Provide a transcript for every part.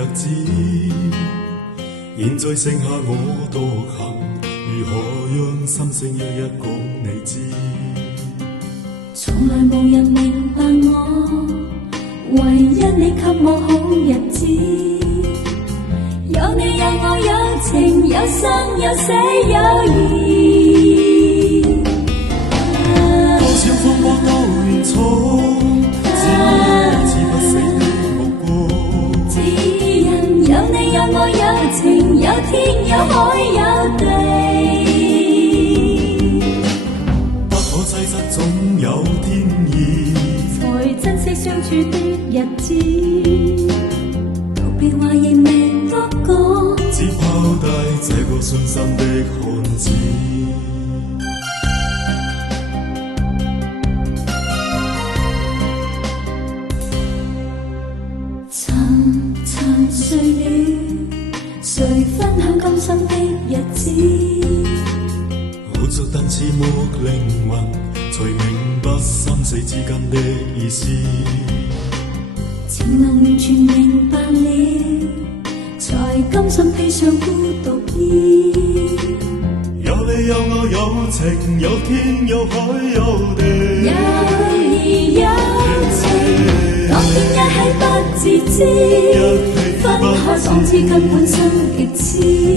日子，現在剩下我獨行，如何讓心聲一一講你知？從來無人明白我，唯一你給我好日子。有你有我有情有生有死有義。多少風波都願闖，只不死的目光。只因有你有我有情有天有海有地。不可擠塞總有天意，才珍惜相處的日子。道別話亦未多講，只拋低這個信心的漢子。沉沉睡了，誰分享今生的日子？活着但似木靈魂，才明白生死之間的意思。情能完全明白了，才甘心披上孤獨衣。有你有我有情有天有海有地，有義有情，當天一起不自知，分開仿似根本生極痴。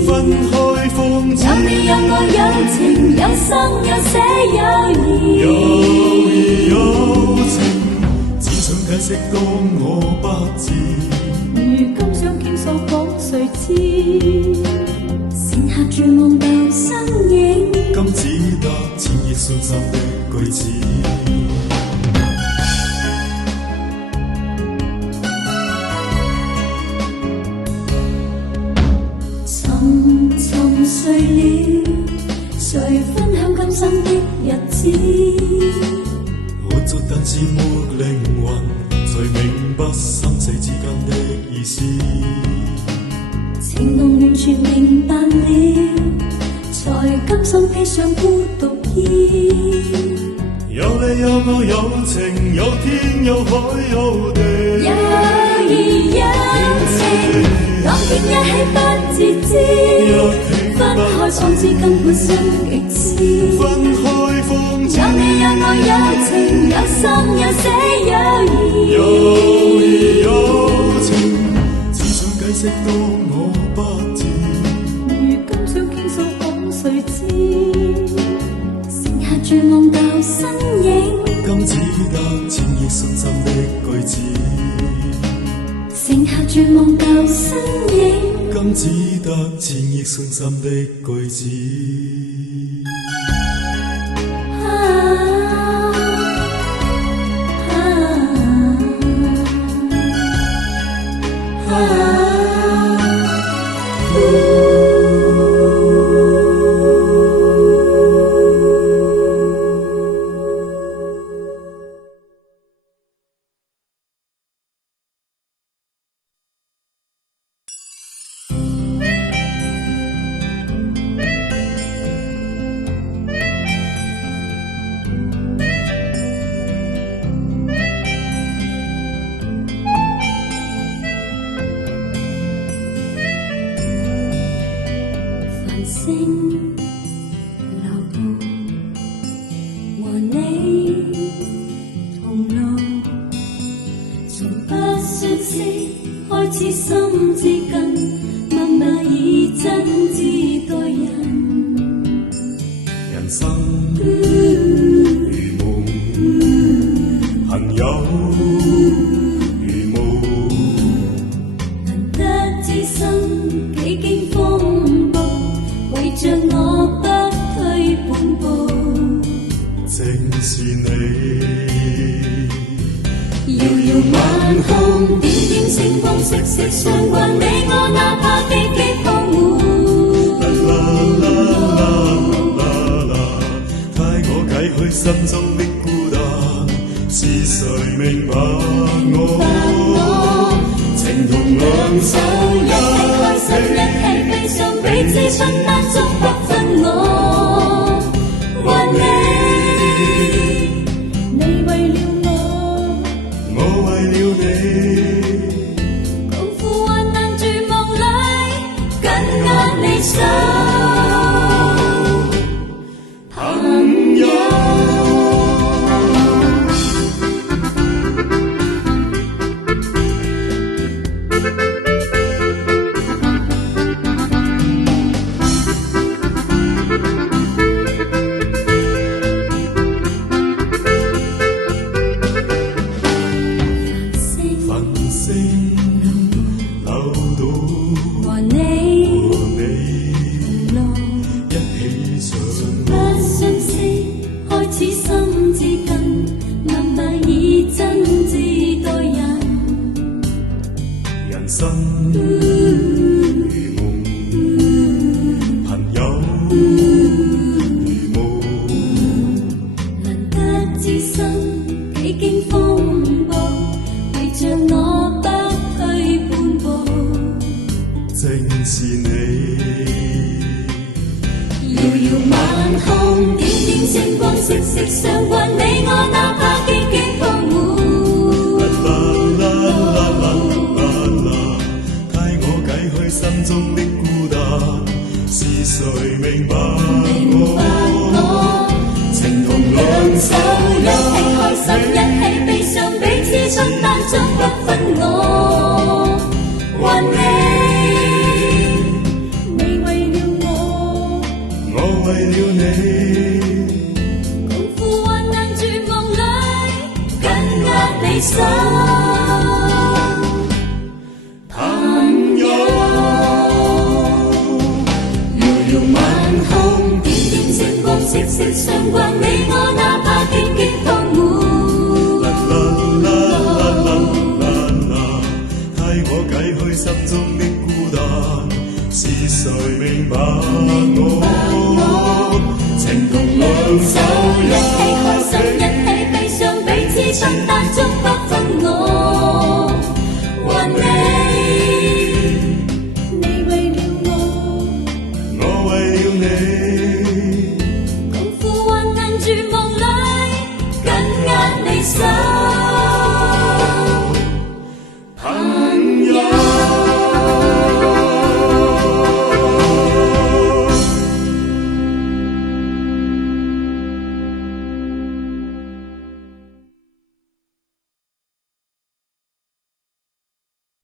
分開方知，有你有我有情有生有死有義，有義有情，只想解釋當我不知。如今想傾訴講誰知？剩下絕望的身影，今只得千億信心的句子。沉沉睡了，誰分享今生的日子？活着但似木靈魂，才明白生死之間的意思。情濃完全明白了，才甘心披上孤獨衣。有你有我有情有天有海有地，有義有情，當天一起不自知，分開方知根本生極痴。分開方知，有你有我有情有生有死有義，有義有情，只想解釋當我不知。如今想傾訴講誰知？剩下絕望舊身影，今只得千億信心的句子。剩下絕望舊身影，今只得千億信心的句子。星流動，和你同路，從不相識開始心至近，默默以真摯待人。人生如夢，朋友如霧，難得知心幾經風暴，為着我不退半步，正是你。遙遙晚空，點點星光，息息相關，你我哪怕荊棘荒蕪。替我解開心中的孤單，是誰明白我？情同兩手一起開心，一起悲傷，彼此分擔，祝福分我。還你為了我，我為了你，共赴患難中朋友。繁星流到和你和你路一起上不相識，開始心至近，慢慢以真摯待人。人生如夢，朋友如霧，難得知心，幾經風暴，為着我不退半步。正是你。遙遙晚空，點點星光息息相關，你我哪怕荊棘鋪滿。替我解開心中的孤單，是誰明白我？情同兩手，一起開心，一起悲傷，彼此分擔，終不分我。還你為了我，我為了你，共赴患難絕望裏，緊握理想。朋友。遙遙晚空，點點星光息息相關，你我哪怕荊棘鋪替我解開心中的孤單，是誰明白我？情同兩手，一起開心，一起悲傷，彼此分擔，終不分我。還你為了我，我為了你。共赴患難絕